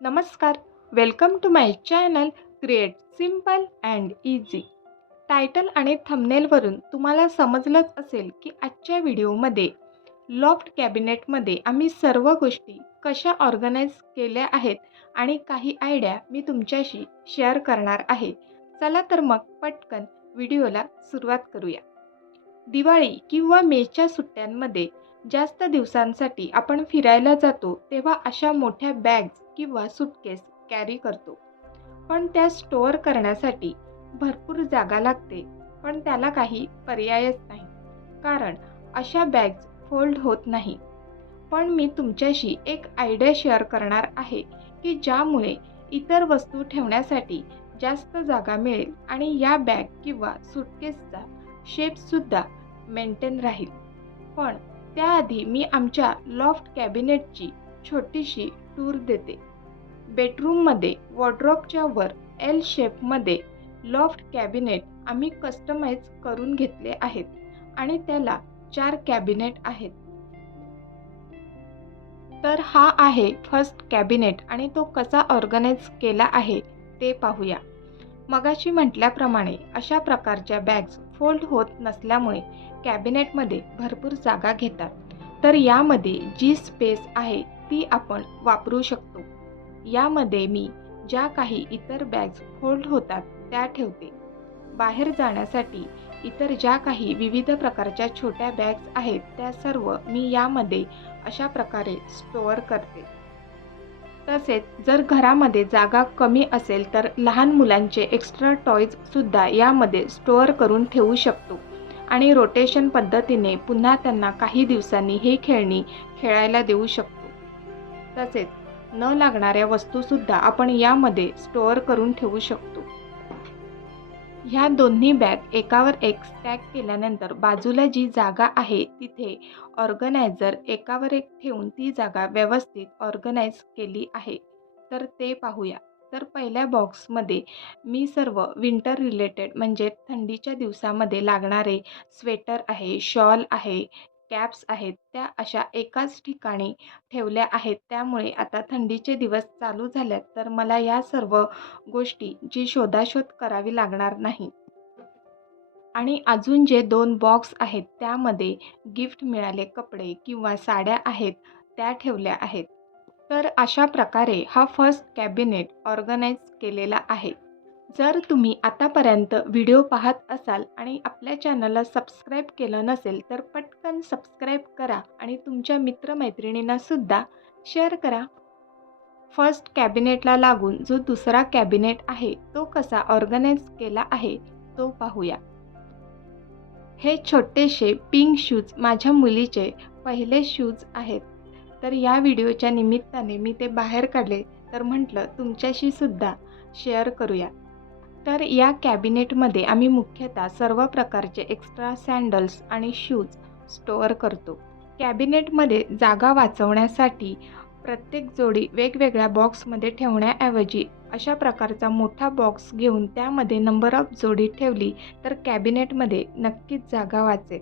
नमस्कार. Welcome to my channel create simple and easy title आणि थंबनेलवरून तुम्हाला समजलंच असेल की आजच्या व्हिडिओमध्ये लॉफ्ट कॅबिनेटमध्ये आम्ही सर्व गोष्टी कशा ऑर्गनाईज केल्या आहेत आणि काही आयडिया मी तुमच्याशी शेअर करणार आहे. चला तर मग पटकन व्हिडिओला सुरुवात करूया. दिवाळी किंवा मेच्या सुट्ट्यांमध्ये जास्त दिवसांसाठी आपण फिरायला जातो तेव्हा अशा मोठ्या बॅग्स किंवा सुटकेस कॅरी करतो. पण त्या स्टोअर करण्यासाठी भरपूर जागा लागते पण त्याला काही पर्यायच नाही. कारण अशा बॅग्स फोल्ड होत नाही. पण मी तुमच्याशी एक आयडिया शेअर करणार आहे की ज्यामुळे इतर वस्तू ठेवण्यासाठी जास्त जागा मिळेल आणि या बॅग किंवा सुटकेसचा शेपसुद्धा मेंटेन राहील. पण त्याआधी मी आमच्या लॉफ्ट कॅबिनेटची छोटीशी टूर देते. बेडरूममध्ये वॉर्ड्रॉपच्या वर एल शेपमध्ये लॉफ्ट कॅबिनेट आम्ही कस्टमाइज करून घेतले आहेत आणि त्याला चार कॅबिनेट आहेत. तर हा आहे फर्स्ट कॅबिनेट आणि तो कसा ऑर्गनाईज केला आहे ते पाहूया. मगाशी म्हटल्याप्रमाणे अशा प्रकारच्या बॅग्स फोल्ड होत नसल्यामुळे कॅबिनेटमध्ये भरपूर जागा घेतात. तर यामध्ये जी स्पेस आहे ती आपण वापरू शकतो. यामध्ये मी ज्या काही इतर बॅग्स फोल्ड होतात त्या ठेवते. बाहेर जाण्यासाठी इतर ज्या काही विविध प्रकारच्या छोट्या बॅग्स आहेत त्या सर्व मी यामध्ये अशा प्रकारे स्टोअर करते. तसेच जर घरामध्ये जागा कमी असेल तर लहान मुलांचे एक्स्ट्रा टॉईजसुद्धा यामध्ये स्टोअर करून ठेवू शकतो. आणि रोटेशन पद्धतीने पुन्हा त्यांना काही दिवसांनी ही खेळणी खेळायला देऊ शकतो. तसेच न लागणाऱ्या वस्तूसुद्धा आपण यामध्ये स्टोअर करून ठेवू शकतो. ह्या दोन्ही बॅग एकावर एक स्टॅक केल्यानंतर बाजूला जी जागा आहे तिथे ऑर्गनायझर एकावर एक ठेवून ती जागा व्यवस्थित ऑर्गनाईज केली आहे. तर ते पाहूया. तर पहिल्या बॉक्समध्ये मी सर्व विंटर रिलेटेड म्हणजे थंडीच्या दिवसामध्ये लागणारे स्वेटर आहे शॉल आहे कॅप्स आहेत त्या अशा एकाच ठिकाणी ठेवल्या आहेत. त्यामुळे आता थंडीचे दिवस चालू झाल्यात तर मला या सर्व गोष्टी जी शोधाशोध करावी लागणार नाही. आणि अजून जे दोन बॉक्स आहेत त्यामध्ये गिफ्ट मिळाले कपडे किंवा साड्या आहेत त्या ठेवल्या आहेत. तर अशा प्रकारे हा फर्स्ट कॅबिनेट ऑर्गनाईज केलेला आहे. जर तुम्ही आतापर्यंत व्हिडिओ पाहत असाल आणि आपल्या चॅनलला सबस्क्राईब केलं नसेल तर पटकन सबस्क्राईब करा आणि तुमच्या मित्रमैत्रिणींनासुद्धा शेअर करा. फर्स्ट कॅबिनेटला लागून जो दुसरा कॅबिनेट आहे तो कसा ऑर्गनाईज केला आहे तो पाहूया. हे छोटेसे पिंक शूज माझ्या मुलीचे पहिले शूज आहेत. तर या व्हिडिओच्या निमित्ताने मी ते बाहेर काढले तर म्हटलं तुमच्याशी सुद्धा शेअर करूया. तर या कॅबिनेटमध्ये आम्ही मुख्यतः सर्व प्रकारचे एक्स्ट्रा सँडल्स आणि शूज स्टोअर करतो. कॅबिनेटमध्ये जागा वाचवण्यासाठी प्रत्येक जोडी वेगवेगळ्या बॉक्समध्ये ठेवण्याऐवजी अशा प्रकारचा मोठा बॉक्स घेऊन त्यामध्ये नंबर ऑफ जोडी ठेवली तर कॅबिनेटमध्ये नक्कीच जागा वाचेल.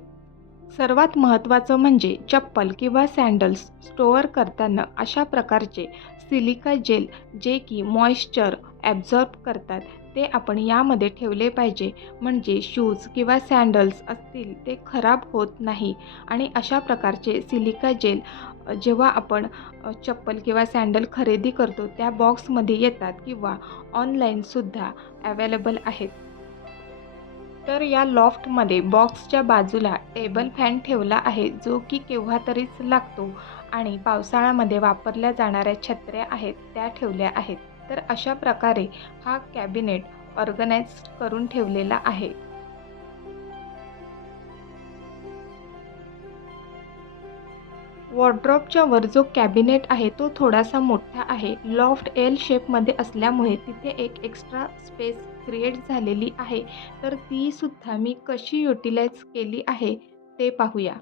सर्वात महत्त्वाचं म्हणजे चप्पल किंवा सँडल्स स्टोअर करताना अशा प्रकारचे सिलिका जेल जे की मॉइश्चर ॲब्झॉर्ब करतात. ते आपण यामध्ये ठेवले पाहिजे. म्हणजे शूज किंवा सँडल्स असतील ते खराब होत नाही. आणि अशा प्रकारचे सिलिका जेल जेव्हा आपण चप्पल किंवा सँडल खरेदी करतो त्या बॉक्समध्ये येतात किंवा ऑनलाईनसुद्धा अवेलेबल आहेत. तर या लॉफ्टमध्ये बॉक्सच्या बाजूला टेबल फॅन ठेवला आहे जो की केव्हा तरीच लागतो आणि पावसाळ्यामध्ये वापरल्या जाणाऱ्या छत्र्या आहेत त्या ठेवल्या आहेत. तर अशा प्रकारे हा कॅबिनेट ऑर्गनाइज करून ठेवलेला आहे. वॉर्ड्रॉपच्या वर जो कॅबिनेट आहे तो थोडासा मोठा आहे. लॉफ्ट एल शेपमध्ये असल्यामुळे तिथे एक एक्स्ट्रा स्पेस क्रिएट झालेली आहे. तर तीसुद्धा मी कशी युटिलाइज केली आहे ते पाहूया.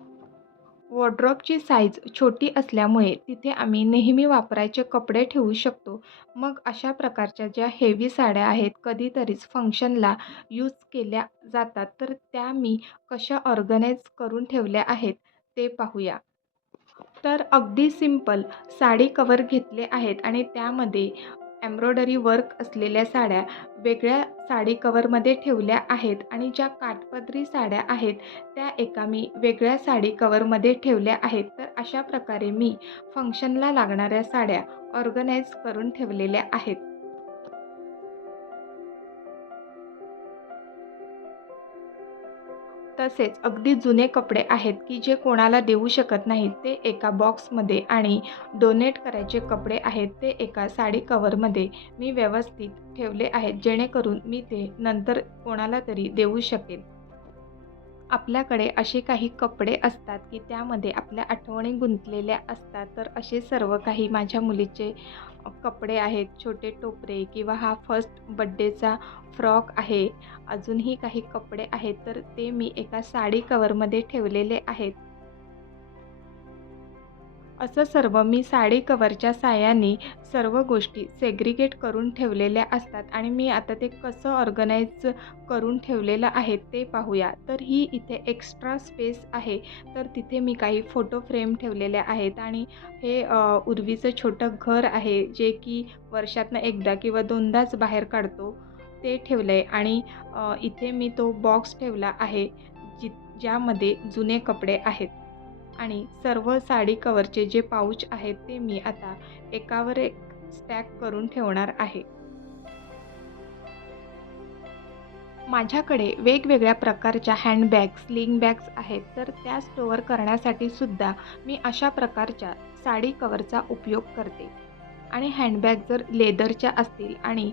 वॉर्ड्रॉपची साईज छोटी असल्यामुळे तिथे आम्ही नेहमी वापरायचे कपडे ठेवू शकतो. मग अशा प्रकारच्या ज्या हेवी साड्या आहेत कधीतरीच फंक्शनला यूज केल्या जातात. तर त्या मी कशा ऑर्गनाईज करून ठेवल्या आहेत ते पाहूया. तर अगदी सिंपल साडी कवर घेतले आहेत आणि त्यामध्ये एम्ब्रॉयडरी वर्क असलेल्या साड्या वेगळ्या साडी कवरमध्ये ठेवल्या आहेत आणि ज्या काठपदरी साड्या आहेत त्या एका मी वेगळ्या साडी कवरमध्ये ठेवल्या आहेत. तर अशा प्रकारे मी फंक्शनला लागणाऱ्या साड्या ऑर्गनाईज करून ठेवलेल्या आहेत. तसेच अगदी जुने कपडे आहेत की जे कोणाला देऊ शकत नाहीत ते एका बॉक्समध्ये आणि डोनेट करायचे कपडे आहेत ते एका साडी कवरमध्ये मी व्यवस्थित ठेवले आहेत जेणेकरून मी ते नंतर कोणाला तरी देऊ शकेन. आपल्याकडे असे काही कपडे असतात की त्यामध्ये आपल्या आठवणी गुंतलेल्या असतात. तर असे सर्व काही माझ्या मुलीचे कपडे आहेत. छोटे टोपरे किंवा हा फर्स्ट बड्डेचा फ्रॉक आहे. अजूनही काही कपडे आहेत. तर ते मी एका साडी कवरमध्ये ठेवलेले आहेत. असं सर्व मी साडी कवरच्या साह्याने सर्व गोष्टी सेग्रिगेट करून ठेवलेल्या असतात आणि मी आता ते कसं ऑर्गनाईज करून ठेवलेलं आहे ते पाहूया. तर ही इथे एक्स्ट्रा स्पेस आहे. तर तिथे मी काही फोटो फ्रेम ठेवलेल्या आहेत आणि हे उर्वीचं छोटं घर आहे जे की वर्षातनं एकदा किंवा दोनदाच बाहेर काढतो. ते ठेवलं आहे आणि इथे मी तो बॉक्स ठेवला आहे जि ज्यामध्ये जुने कपडे आहेत. आणि सर्व साडी कवरचे जे पाऊच आहेत ते मी आता एकावर एक स्टॅक करून ठेवणार आहे. माझ्याकडे वेगवेगळ्या प्रकारच्या हँडबॅग स्लिंग बॅग्स आहेत तर त्या स्टोअर करण्यासाठी सुद्धा मी अशा प्रकारच्या साडी कवरचा उपयोग करते. आणि हँडबॅग जर लेदरच्या असतील आणि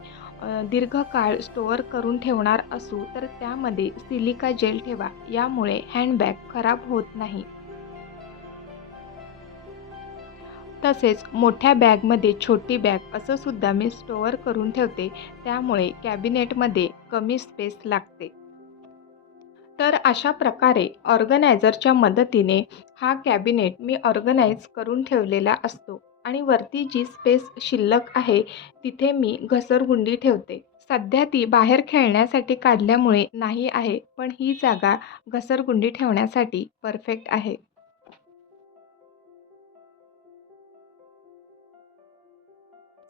दीर्घकाळ स्टोअर करून ठेवणार असू तर त्यामध्ये सिलिका जेल ठेवा. यामुळे हँडबॅग खराब होत नाही. तसेच मोठ्या बॅगमध्ये छोटी बॅग असं सुद्धा मी स्टोअर करून ठेवते. त्यामुळे कॅबिनेटमध्ये कमी स्पेस लागते. तर अशा प्रकारे ऑर्गनायझरच्या मदतीने हा कॅबिनेट मी ऑर्गनाईज करून ठेवलेला असतो आणि वरती जी स्पेस शिल्लक आहे तिथे मी घसरगुंडी ठेवते. सध्या ती बाहेर खेळण्यासाठी काढल्यामुळे नाही आहे पण ही जागा घसरगुंडी ठेवण्यासाठी परफेक्ट आहे.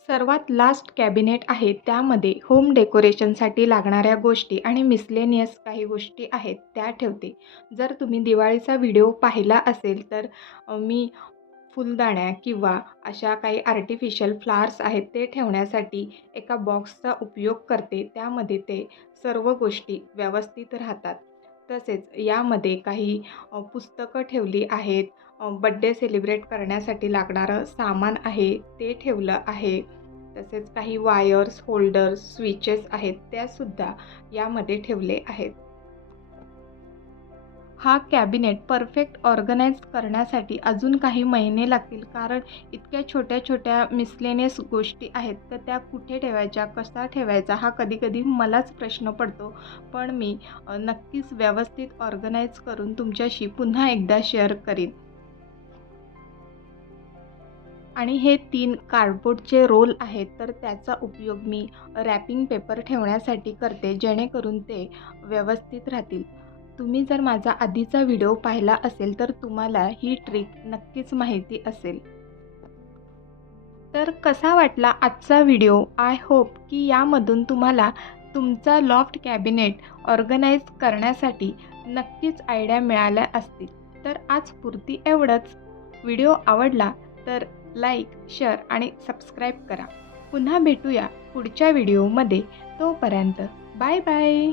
सर्वात लास्ट कॅबिनेट आहे त्यामध्ये होम डेकोरेशनसाठी लागणाऱ्या गोष्टी आणि मिसलेनियस काही गोष्टी आहेत त्या ठेवते. जर तुम्ही दिवाळीचा व्हिडिओ पाहिला असेल तर मी फुलदाण्या किंवा अशा काही आर्टिफिशियल फ्लावर्स आहेत ते ठेवण्यासाठी एका बॉक्सचा उपयोग करते. त्यामध्ये ते सर्व गोष्टी व्यवस्थित राहतात. तसेच यामध्ये काही पुस्तकं ठेवली आहेत. बड्डे सेलिब्रेट करण्यासाठी लागणारं सामान आहे ते ठेवलं आहे. तसेच काही वायर्स होल्डर्स स्विचेस आहेत त्यासुद्धा यामध्ये ठेवले आहेत. हा कॅबिनेट परफेक्ट ऑर्गनाईज करण्यासाठी अजून काही महिने लागतील. कारण इतक्या छोट्या छोट्या मिसलेनियस गोष्टी आहेत तर त्या कुठे ठेवायच्या कसा ठेवायचा हा कधीकधी मलाच प्रश्न पडतो. पण मी नक्कीच व्यवस्थित ऑर्गनाईज करून तुमच्याशी पुन्हा एकदा शेअर करीन. आणि हे तीन कार्डबोर्डचे रोल आहेत तर त्याचा उपयोग मी रॅपिंग पेपर ठेवण्यासाठी करते जेणेकरून ते व्यवस्थित राहतील. तुम्ही जर माझा आधीचा व्हिडिओ पाहिला असेल तर तुम्हाला ही ट्रिक नक्कीच माहिती असेल. तर कसा वाटला आजचा व्हिडिओ? आय होप की यामधून तुम्हाला तुमचा लॉफ्ट कॅबिनेट ऑर्गनाईज करण्यासाठी नक्कीच आयडिया मिळाल्या असतील. तर आज पुरती एवढंच. व्हिडिओ आवडला तर लाईक शेअर आणि सबस्क्राईब करा. पुन्हा भेटूया पुढच्या व्हिडिओमध्ये. तोपर्यंत बाय बाय.